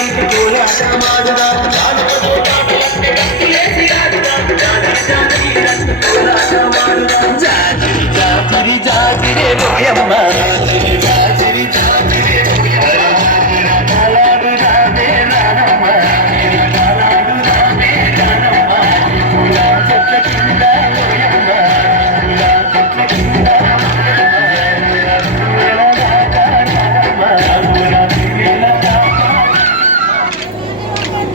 గంటి పూల అటమాజరా రే భయం